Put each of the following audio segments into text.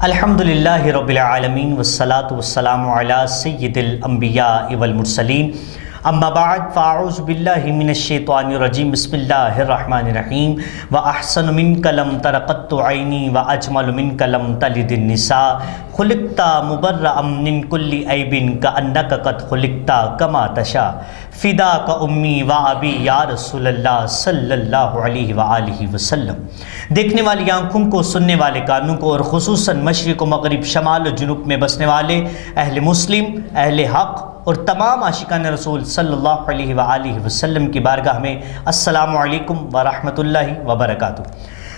الحمدللہ رب العالمین والصلاة والسلام علی سید الانبیاء والمرسلین اما بعد فاعوذ باللہ من الشیطان الرجیم بسم اللہ الرحمن الرحیم واحسن منک لم تر قط عینی واجمل منک لم تلد النساء خلقت مبرأ من کل عیب کأنک قد خلقت کما تشاء فداک امی و ابی یا رسول اللہ صلی اللہ علیہ وآلہ وسلم۔ دیکھنے والی آنکھوں کو، سننے والے کانوں کو، اور خصوصاً مشرق و مغرب، شمال و جنوب میں بسنے والے اہل مسلم، اہل حق اور تمام عاشقان رسول صلی اللہ علیہ وآلہ وسلم کی بارگاہ میں السلام علیکم ورحمۃ اللہ وبرکاتہ۔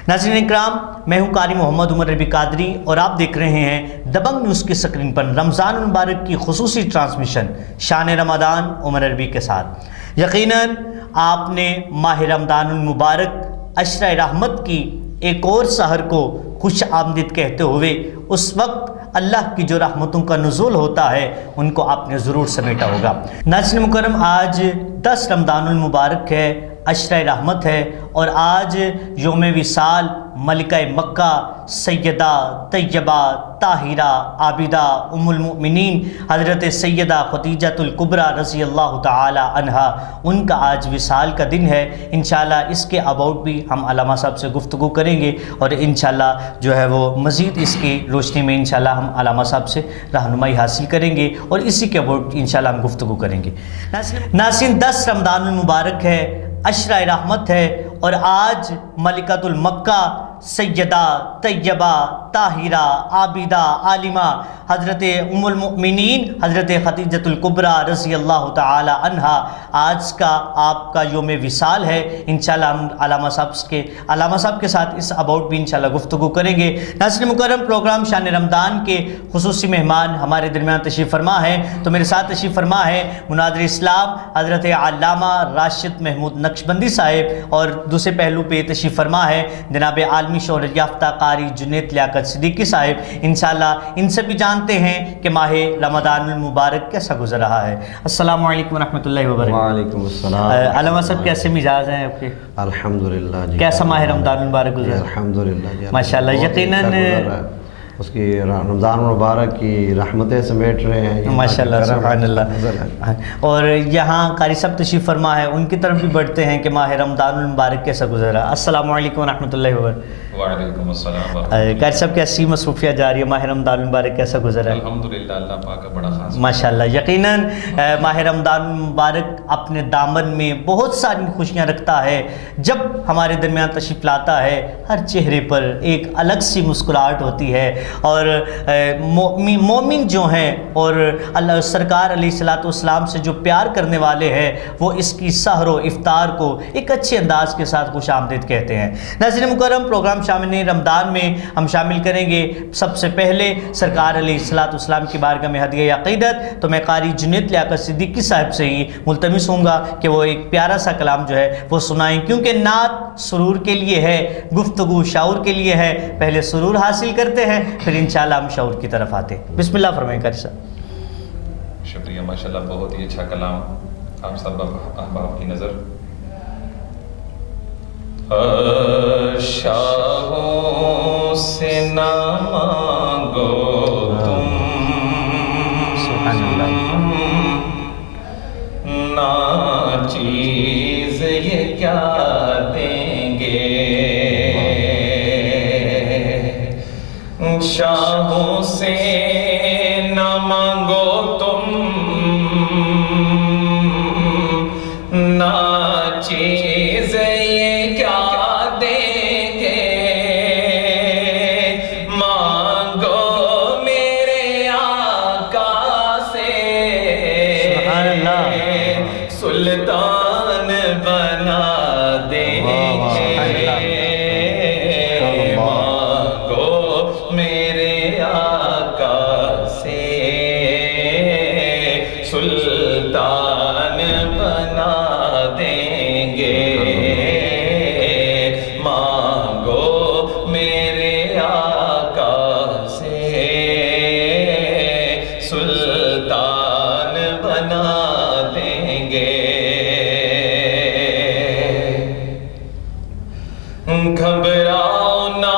ناظرین اکرام، میں ہوں قاری محمد عمر ربیع قادری اور آپ دیکھ رہے ہیں دبنگ نیوز کی سکرین پر رمضان المبارک کی خصوصی ٹرانسمیشن شان رمضان عمر ربیع کے ساتھ۔ یقیناً آپ نے ماہ رمضان المبارک عشرہ رحمت کی ایک اور سحر کو خوش آمدید کہتے ہوئے اس وقت اللہ کی جو رحمتوں کا نزول ہوتا ہے ان کو آپ نے ضرور سمیٹا ہوگا۔ ناظرین مکرم، آج 10 رمضان المبارک ہے، عشرہ رحمت ہے، اور آج یوم وصال ملکہ مکہ سیدہ طیبہ طاہرہ عابدہ ام المؤمنین حضرت سیدہ خدیجۃ الکبریٰ رضی اللہ تعالی عنہا، ان کا آج وصال کا دن ہے۔ انشاءاللہ اس کے اباؤٹ بھی ہم علامہ صاحب سے گفتگو کریں گے، اور انشاءاللہ جو ہے وہ مزید اس کی روشنی میں انشاءاللہ ہم علامہ صاحب سے رہنمائی حاصل کریں گے، اور اسی کے اباؤٹ انشاءاللہ ہم گفتگو کریں گے۔ ناظرین، 10 رمضان المبارک ہے، عشرہ رحمت ہے، اور آج ملکۃ المکہ سیدہ طیبہ طاہرہ عابدہ عالمہ حضرت ام المؤمنین حضرت خدیجۃ الکبریٰ رضی اللہ تعالی عنہا، آج کا آپ کا یوم وصال ہے۔ انشاءاللہ ہم علامہ صاحب کے ساتھ اس اباؤٹ بھی انشاءاللہ گفتگو کریں گے۔ ناظرین مکرم، پروگرام شان رمضان کے خصوصی مہمان ہمارے درمیان تشریف فرما ہے، تو میرے ساتھ تشریف فرما ہے مناظر اسلام حضرت علامہ راشد محمود نقشبندی صاحب، اور دوسرے پہلو پہ تشریف فرما ہے جناب عالمی شہرت یافتہ قاری جنید لیاقت صدیقی صاحب۔ انشاءاللہ ان سے بھی جانتے ہیں کہ ماہ رمضان المبارک کیسا گزر رہا ہے۔ السلام علیکم ورحمۃ اللہ وبرکاتہ۔ وعلیکم السلام۔ علامہ صاحب کیسے مزاج ہیں آپ کے؟ الحمدللہ جی۔ کیسا ماہ رمضان المبارک گزرا؟ الحمدللہ جی، ماشاءاللہ۔ یقیناً اس کی رمضان المبارک کی رحمتیں سمیٹ رہے ہیں ماشاءاللہ، سبحان اللہ۔ اور یہاں قاری صاحب تشریف فرما ہے، ان کی طرف بھی بڑھتے ہیں کہ ماہ رمضان المبارک کیسا گزرا۔ السلام علیکم ورحمۃ اللہ وبرکاتہ۔ وعلیکم السلام۔ قاری صاحب کیسی مصروفیات جاری ہے؟ ماہ رمضان المبارک کیسا گزرا ہے؟ الحمدللہ، اللہ پاک کا بڑا خاص ماشاءاللہ۔ یقیناً ماہ رمضان المبارک اپنے دامن میں بہت ساری خوشیاں رکھتا ہے۔ جب ہمارے درمیان تشریف لاتا ہے ہر چہرے پر ایک الگ سی مسکراہٹ ہوتی ہے، اور مومن جو ہیں اور اللہ سرکار علیہ الصلوۃ والسلام سے جو پیار کرنے والے ہیں، وہ اس کی سحر و افطار کو ایک اچھے انداز کے ساتھ خوش آمدید کہتے ہیں۔ ناظرین مکرم، پروگرام شامل رمضان میں ہم شامل کریں گے سب سے پہلے سرکار علیہ الصلوۃ والسلام کی بارگاہ میں ہدیہ عقیدت۔ تو میں قاری جنید لیاقت صدیقی صاحب سے ہی ملتمس ہوں گا کہ وہ ایک پیارا سا کلام جو ہے وہ سنائیں، کیونکہ نعت سرور کے لیے ہے، گفتگو شعور کے لیے ہے۔ پہلے سرور حاصل کرتے ہیں، پھر انشاءاللہ ہم شعور کی طرف آتے ہیں۔ بسم اللہ فرمائیں قاری صاحب۔ شکریہ، ماشاءاللہ، بہت ہی اچھا کلام آپ سب احباب کی نظر۔ شاہوں سے نہ مانگو تم، سبحان اللہ، نا چیز یہ کیا دیں گے، شاہوں سے نہ مانگو تم، نا چیز یہ کیا دیں گے، مانگو میرے آقا سے، سبحان اللہ، سلطان بنا دیں گے، مانگو میرے آقا گھبراؤ نہ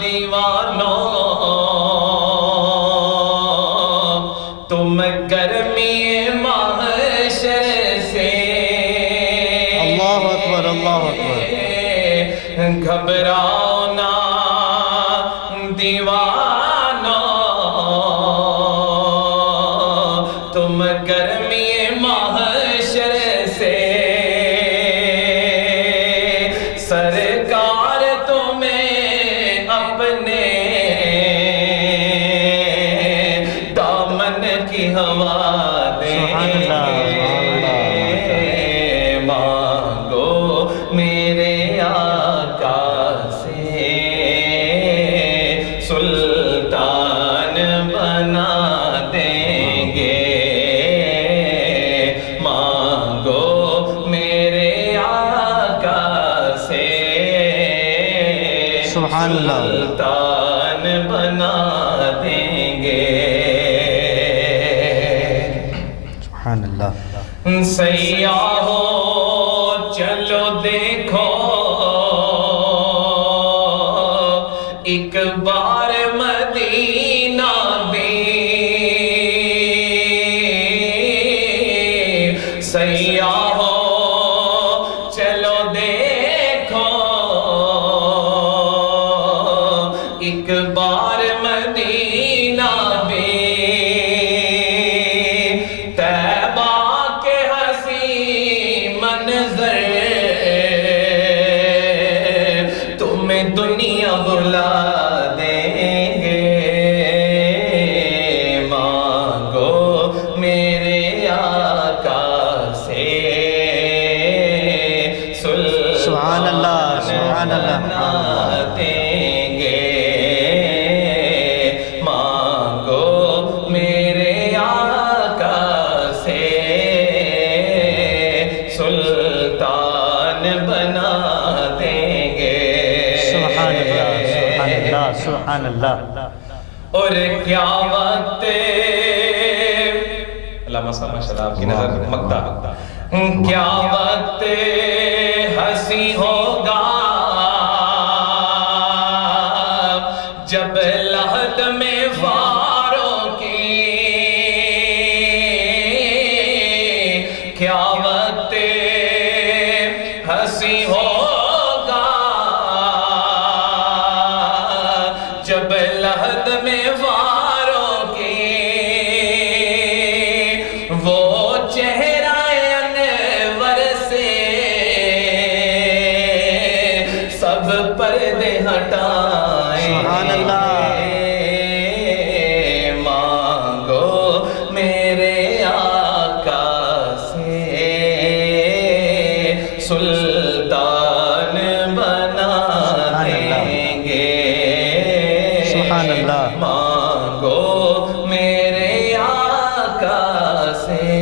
دیوانو تم گرمی محشر سے اللہ اکبر اللہ اکبر گھبراؤ نہ دیوانو تم گرمی محشر سے سرکار تمہیں اپنے دامن کی ہوا دیں گے مانگو میرے آقا سے سلطان بنا دیں گے مانگو میرے آقا سے سبحان اللہ سلطان بنا دیں گے سبحان اللہ سیاحو چلو دیکھو ایک بار مدینہ بھی سیاحو چلو دیکھو ایک بار مدینہ بھی طیبہ کے حسین منظر تمہیں دنیا بلا دیں گے مانگو میرے آقا سے سبحان اللہ سبحان اللہ بنا دیں گے مانگو میرے آقا سے سلطان بنا دیں گے سبحان اللہ سبحان اللہ اور کیا وقت علامہ صاحب ماشاءاللہ آپ کی نظر مقدہ کیا وقت ہنسی ہوگا جب لحد میں فاروں کی کیا وقت ہنسی ہوگا جب لحد میں فاروں کی وہ چہرہ انور سے سب پردے ہٹائیں سبحان اللہ مانگو میرے آقا سے سلطان بنا دیں گے سبحان اللہ مانگو میرے آقا سے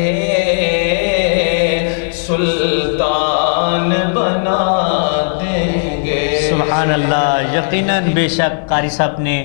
سلطان بنا دیں گے سبحان اللہ یقیناً بے شک قاری صاحب نے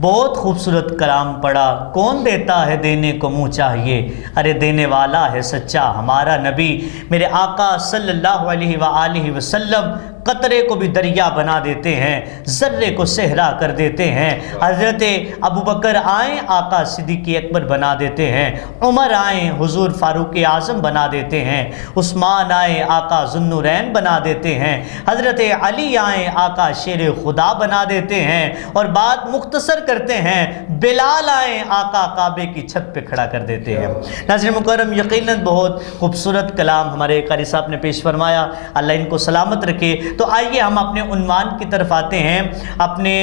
بہت خوبصورت کلام پڑھا. کون دیتا ہے دینے کو منہ چاہیے, ارے دینے والا ہے سچا ہمارا نبی. میرے آقا صلی اللہ علیہ وآلہ وسلم قطرے کو بھی دریا بنا دیتے ہیں, ذرے کو صحرا کر دیتے ہیں. حضرت ابوبکر آئیں آقا صدیق اکبر بنا دیتے ہیں, عمر آئیں حضور فاروق اعظم بنا دیتے ہیں, عثمان آئیں آقا ذو النورین بنا دیتے ہیں, حضرت علی آئیں آقا شیر خدا بنا دیتے ہیں, اور بات مختصر کرتے ہیں بلال آئیں آقا کعبے کی چھت پہ کھڑا کر دیتے ہیں. ناظرین مکرم یقیناً بہت خوبصورت کلام ہمارے قاری صاحب نے پیش فرمایا, اللہ ان کو سلامت رکھے. تو آئیے ہم اپنے عنوان کی طرف آتے ہیں. اپنے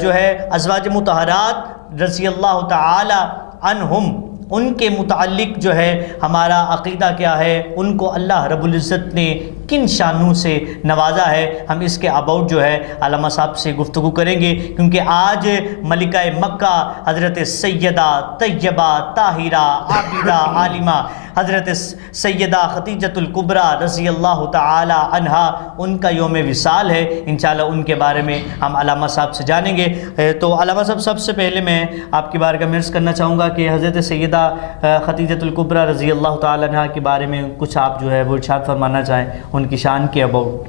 جو ہے ازواج مطہرات رضی اللہ تعالی عنہم, ان کے متعلق جو ہے ہمارا عقیدہ کیا ہے, ان کو اللہ رب العزت نے کن شانوں سے نوازا ہے, ہم اس کے اباؤٹ جو ہے علامہ صاحب سے گفتگو کریں گے. کیونکہ آج ملکہ مکہ حضرت سیدہ طیبہ طاہرہ عابدہ عالمہ حضرت سیدہ خدیجۃ الکبریٰ رضی اللہ تعالی عنہا, ان کا یوم وصال ہے. انشاءاللہ ان کے بارے میں ہم علامہ صاحب سے جانیں گے. تو علامہ صاحب سب سے پہلے میں آپ کی بارگاہ میں عرض کرنا چاہوں گا کہ حضرت سیدہ خدیجۃ الکبریٰ رضی اللہ تعالی عنہا کے بارے میں کچھ آپ جو ہے وہ ارشاد فرمانا چاہیں, ان کی شان کے اباؤٹ.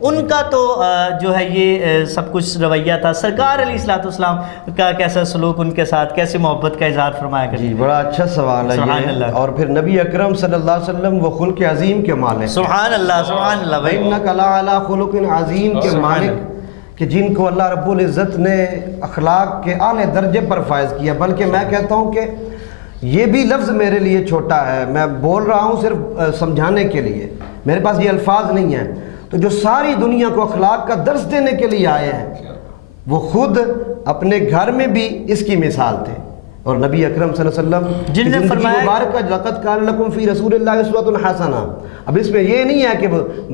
ان کا تو جو ہے یہ سب کچھ رویہ تھا. سرکار علیہ الصلوۃ والسلام کا کیسا سلوک ان کے ساتھ، کیسی محبت کا اظہار فرمایا کرتے؟ جی بڑا اچھا سوال ہے سبحان یہ. اللہ. اور پھر نبی اکرم صلی اللہ علیہ وسلم وہ خلق عظیم کے مالک. سبحان اللہ سبحان اللہ بھائی. وَإِنَّكَ لَعَلَىٰ خُلُقٍ عظیم کے مالک، کہ جن کو اللہ رب العزت نے اخلاق کے اعلیٰ درجے پر فائز کیا. بلکہ میں کہتا ہوں کہ یہ بھی لفظ میرے لیے چھوٹا ہے، میں بول رہا ہوں صرف سمجھانے کے لیے، میرے پاس یہ الفاظ نہیں ہیں. تو جو ساری دنیا کو اخلاق کا درس دینے کے لیے آئے ہیں، وہ خود اپنے گھر میں بھی اس کی مثال تھے. اور نبی اکرم صلی اللہ علیہ وسلم جن نے فرمایا مبارکہ لقد کان لکم فی رسول اللہ اسوۃ حسنہ. اب اس میں یہ نہیں ہے کہ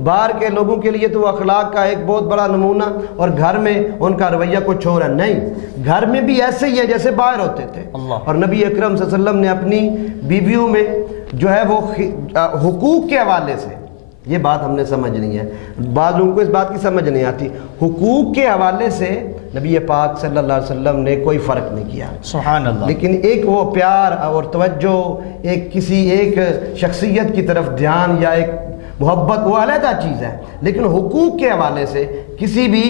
باہر کے لوگوں کے لیے تو وہ اخلاق کا ایک بہت بڑا نمونہ اور گھر میں ان کا رویہ کچھ اور ہے. نہیں، گھر میں بھی ایسے ہی ہے جیسے باہر ہوتے تھے. اور نبی اکرم صلی اللہ علیہ وسلم نے اپنی بیویوں میں جو ہے وہ حقوق کے حوالے سے، یہ بات ہم نے سمجھنی ہے، بعض لوگوں کو اس بات کی سمجھ نہیں آتی. حقوق کے حوالے سے نبی پاک صلی اللہ علیہ وسلم نے کوئی فرق نہیں کیا. سبحان اللہ. لیکن ایک وہ پیار اور توجہ، ایک کسی ایک شخصیت کی طرف دھیان یا ایک محبت، وہ علیحدہ چیز ہے. لیکن حقوق کے حوالے سے کسی بھی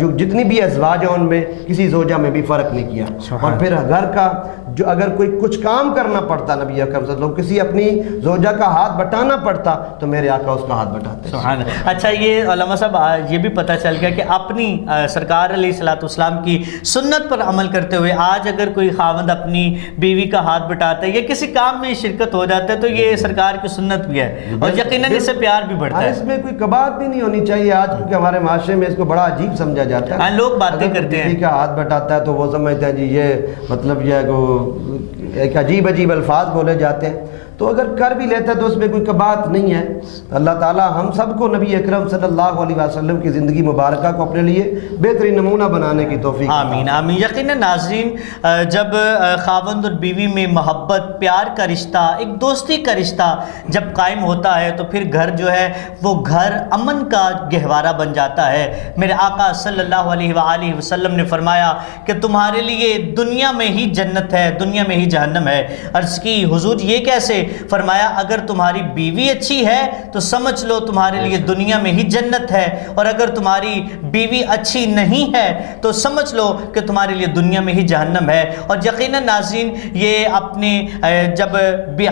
جو جتنی بھی ازواج ہیں ان میں کسی زوجہ میں بھی فرق نہیں کیا. اور پھر گھر کا جو اگر کوئی کچھ کام کرنا پڑتا نبی اکرم صلی اللہ علیہ وسلم کسی اپنی زوجہ کا ہاتھ بٹانا پڑتا تو میرے آقا اس کا ہاتھ بٹاتے. سبحان اللہ. اچھا یہ علامہ صاحب یہ بھی پتہ چل گیا کہ اپنی سرکار علیہ الصلوۃ والسلام کی سنت پر عمل کرتے ہوئے آج اگر کوئی خاوند اپنی بیوی کا ہاتھ بٹاتا ہے یا کسی کام میں شرکت ہو جاتا ہے تو یہ سرکار کی سنت بھی ہے اور یقیناً اس سے پیار بھی بڑھتا ہے. اس میں کوئی کباہت بھی نہیں ہونی چاہیے آج، کیونکہ ہمارے معاشرے میں اس کو بڑا عجیب سمجھا جاتا ہے. لوگ باتیں کرتے ہیں، کسی کا ہاتھ بٹاتا ہے تو وہ سمجھتے ہیں جی یہ مطلب یہ ایک عجیب الفاظ بولے جاتے ہیں. تو اگر کر بھی لیتا ہے تو اس میں کوئی کباہت نہیں ہے. اللہ تعالی ہم سب کو نبی اکرم صلی اللہ علیہ وسلم کی زندگی مبارکہ کو اپنے لیے بہترین نمونہ بنانے کی توفیق. آمین آمین. یقیناً ناظرین، جب خاوند اور بیوی میں محبت، پیار کا رشتہ، ایک دوستی کا رشتہ جب قائم ہوتا ہے تو پھر گھر جو ہے وہ گھر امن کا گہوارہ بن جاتا ہے. میرے آقا صلی اللہ علیہ وآلہ وسلم نے فرمایا کہ تمہارے لیے دنیا میں ہی جنت ہے، دنیا میں ہی جہنم ہے. عرض کی حضور یہ کیسے؟ فرمایا اگر تمہاری بیوی اچھی ہے تو سمجھ لو تمہارے لیے دنیا میں ہی جنت ہے، اور اگر تمہاری بیوی اچھی نہیں ہے تو سمجھ لو کہ تمہارے لیے دنیا میں ہی جہنم ہے. اور یقیناً ناظرین یہ اپنے جب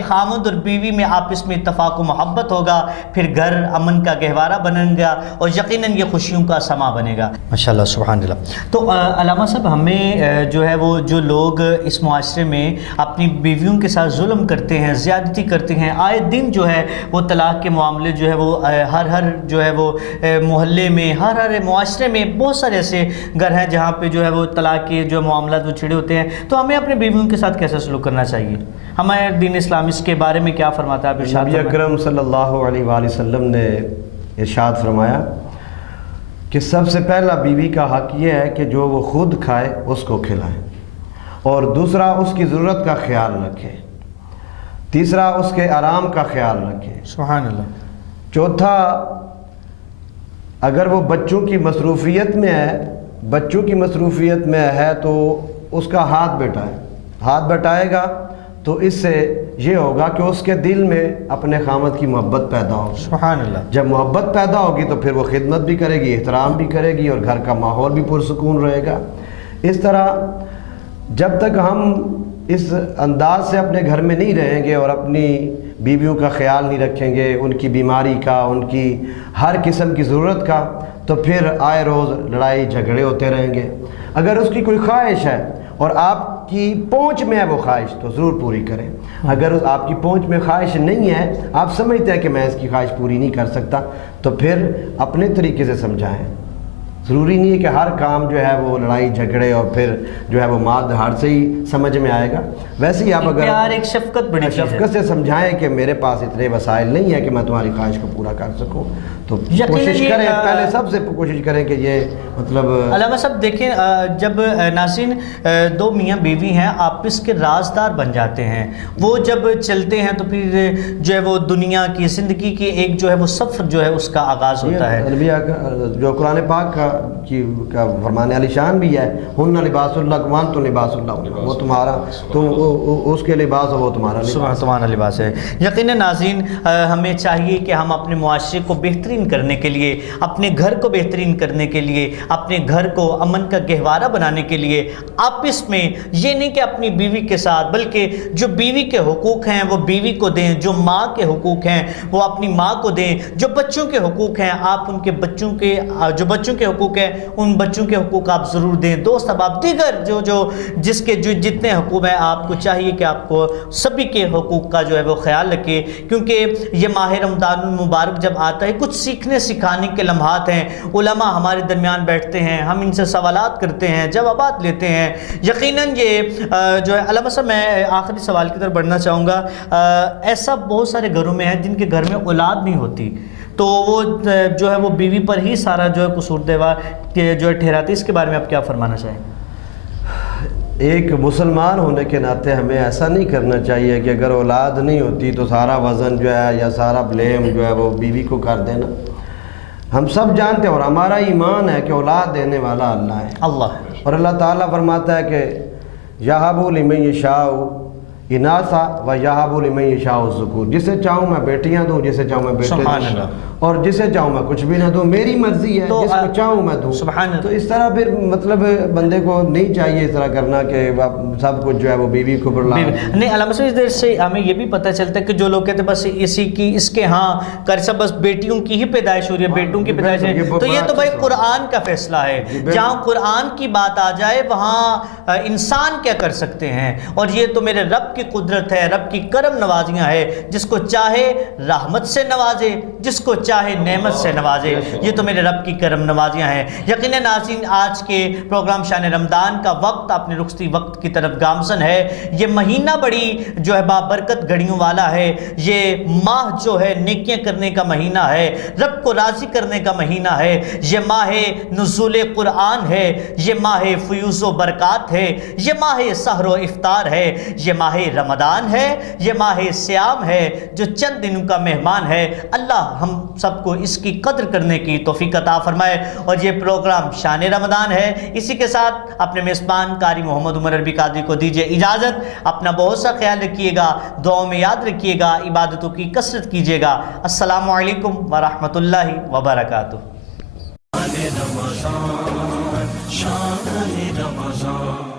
خاوند اور بیوی میں آپس میں اتفاق و محبت ہوگا پھر گھر امن کا گہوارہ بنے گا اور یقیناً یہ خوشیوں کا سما بنے گا. ماشاءاللہ سبحان اللہ. تو علامہ صاحب ہمیں جو ہے وہ جو لوگ اس معاشرے میں اپنی بیویوں کے ساتھ ظلم کرتے ہیں، زیادتی کرتے ہیں، آئے دن جو ہے وہ طلاق کے معاملے جو ہے وہ ہر جو ہے وہ محلے میں ہر معاشرے میں بہت سارے ایسے گھر ہیں جہاں پہ جو ہے وہ طلاق کے جو معاملات وہ چھڑے ہوتے ہیں. تو ہمیں اپنے بیویوں کے ساتھ کیسا سلوک کرنا چاہیے؟ ہمارے دین اسلام اس کے بارے میں کیا فرماتا ہے؟ نبی اکرم صلی اللہ علیہ وآلہ وسلم نے ارشاد فرمایا کہ سب سے پہلا بیوی کا حق یہ ہے کہ جو وہ خود کھائے اس کو کھلائے، اور دوسرا اس کی ضرورت کا خیال رکھے، تیسرا اس کے آرام کا خیال رکھے، سبحان اللہ، چوتھا اگر وہ بچوں کی مصروفیت میں ہے تو اس کا ہاتھ بٹائے گا تو اس سے یہ ہوگا کہ اس کے دل میں اپنے خامد کی محبت پیدا ہوگی. سبحان اللہ. جب محبت پیدا ہوگی تو پھر وہ خدمت بھی کرے گی، احترام بھی کرے گی، اور گھر کا ماحول بھی پرسکون رہے گا. اس طرح جب تک ہم اس انداز سے اپنے گھر میں نہیں رہیں گے اور اپنی بیویوں کا خیال نہیں رکھیں گے، ان کی بیماری کا، ان کی ہر قسم کی ضرورت کا، تو پھر آئے روز لڑائی جھگڑے ہوتے رہیں گے. اگر اس کی کوئی خواہش ہے اور آپ کی پہنچ میں ہے وہ خواہش تو ضرور پوری کریں. اگر آپ کی پہنچ میں خواہش نہیں ہے، آپ سمجھتے ہیں کہ میں اس کی خواہش پوری نہیں کر سکتا، تو پھر اپنے طریقے سے سمجھائیں. ضروری نہیں ہے کہ ہر کام جو ہے وہ لڑائی جھگڑے اور پھر جو ہے وہ ماد دھاڑ سے ہی سمجھ میں آئے گا. ویسے ہی آپ اگر پیار ایک شفقت بڑی چیز ہے، شفقت سے سمجھائیں کہ میرے پاس اتنے وسائل نہیں ہے کہ میں تمہاری خواہش کو پورا کر سکوں، تو کوشش کریں، پہلے سب سے کوشش کریں کہ یہ مطلب. علامہ صاحب دیکھیں، جب ناظرین دو میاں بیوی ہیں آپس کے رازدار بن جاتے ہیں، وہ جب چلتے ہیں تو پھر جو ہے وہ دنیا کی زندگی کی ایک جو ہے وہ سفر جو ہے اس کا آغاز ہوتا ہے. جو قرآن پاک کا کا فرمان علی شان بھی ہے، ہن لباس اللہ وانتم لباس اللہ، وہ تمہارا تم اس کے لباس ہو، وہ تمہارا لباس، تمہارا لباس ہے۔ یقیناً ناظرین، ہمیں چاہیے کہ ہم اپنے معاشرے کو بہترین کرنے کے لیے، اپنے گھر کو بہترین کرنے کے لیے، اپنے گھر کو امن کا گہوارہ بنانے کے لیے آپس میں یہ نہیں کہ اپنی بیوی کے ساتھ، بلکہ جو بیوی کے حقوق ہیں وہ بیوی کو دیں، جو ماں کے حقوق ہیں وہ اپنی ماں کو دیں، جو بچوں کے حقوق ہیں آپ ان کے بچوں کے، جو بچوں کے حقوق ہیں ان بچوں کے حقوق آپ ضرور دیں۔ دوست احباب، دیگر جس کے جتنے حقوق ہیں آپ کو چاہیے کہ آپ کو سبھی کے حقوق کا جو ہے وہ خیال رکھے، کیونکہ یہ ماہ رمضان المبارک جب آتا ہے کچھ سیکھنے سکھانے کے لمحات ہیں۔ علماء ہمارے درمیان بیٹھتے ہیں، ہم ان سے سوالات کرتے ہیں، جوابات لیتے ہیں۔ یقیناً یہ جو ہے علامہ صاحب، میں آخری سوال کی طرف بڑھنا چاہوں گا۔ ایسا بہت سارے گھروں میں ہے جن کے گھر میں اولاد نہیں ہوتی، تو وہ جو ہے وہ بیوی پر ہی سارا جو ہے قصور دیوا جو ہے ٹھہراتی، اس کے بارے میں آپ کیا فرمانا چاہیں؟ ایک مسلمان ہونے کے ناطے ہمیں ایسا نہیں کرنا چاہیے کہ اگر اولاد نہیں ہوتی تو سارا وزن جو ہے یا سارا بلیم جو ہے وہ بیوی کو کر دینا۔ ہم سب جانتے ہیں اور ہمارا ایمان ہے کہ اولاد دینے والا اللہ ہے، اللہ، اور اللہ تعالیٰ فرماتا ہے کہ یہب لمن یشاء اناثا و یہب لمن یشاء الذکور، جسے چاہوں میں بیٹیاں دوں، جسے چاہوں میں بیٹے سبحان دوں، اللہ، اور جسے چاہوں میں کچھ بھی نہ دوں، میری مرضی ہے، جس کو چاہوں میں دوں۔ سبحان اللہ۔ تو اس طرح پھر مطلب بندے کو نہیں چاہیے اس طرح کرنا کہ سب کچھ جو ہے وہ بیوی کو برلا نہیں۔ علامہ صاحب، اس دیر سے ہمیں یہ بھی پتہ چلتا ہے کہ جو لوگ کہتے ہیں بس اس کے ہاں کرسا بس بیٹیوں کی ہی پیدائش ہو رہی ہے، بیٹوں کی پیدائش ہے، تو یہ تو بھائی قرآن کا فیصلہ ہے۔ جہاں قرآن کی بات آ جائے وہاں انسان کیا کر سکتے ہیں، اور یہ تو میرے رب کی قدرت ہے، رب کی کرم نوازیاں ہے، جس کو چاہے رحمت سے نوازے، جس کو چاہے نعمت سے نوازے، یہ تو میرے رب کی کرم نوازیاں ہیں۔ یقیناً ناظرین، آج کے پروگرام شان رمضان کا وقت اپنے رخصتی وقت کی طرف گامزن ہے۔ یہ مہینہ بڑی جو ہے بابرکت گھڑیوں والا ہے، یہ ماہ جو ہے نیکیاں کرنے کا مہینہ ہے، رب کو راضی کرنے کا مہینہ ہے، یہ ماہ نزول قرآن ہے، یہ ماہ فیوز و برکات ہے، یہ ماہ سحر و افطار ہے، یہ ماہ رمضان ہے، یہ ماہ سیام ہے جو چند دنوں کا مہمان ہے۔ اللہ ہم سب کو اس کی قدر کرنے کی توفیق عطا فرمائے۔ اور یہ پروگرام شان رمضان ہے، اسی کے ساتھ اپنے میزبان قاری محمد عمر عربی قادری کو دیجیے اجازت۔ اپنا بہت سا خیال رکھیے گا، دعاؤں میں یاد رکھیے گا، عبادتوں کی کثرت کیجیے گا۔ السلام علیکم ورحمۃ اللہ وبرکاتہ۔ شان رمضان، شان رمضان۔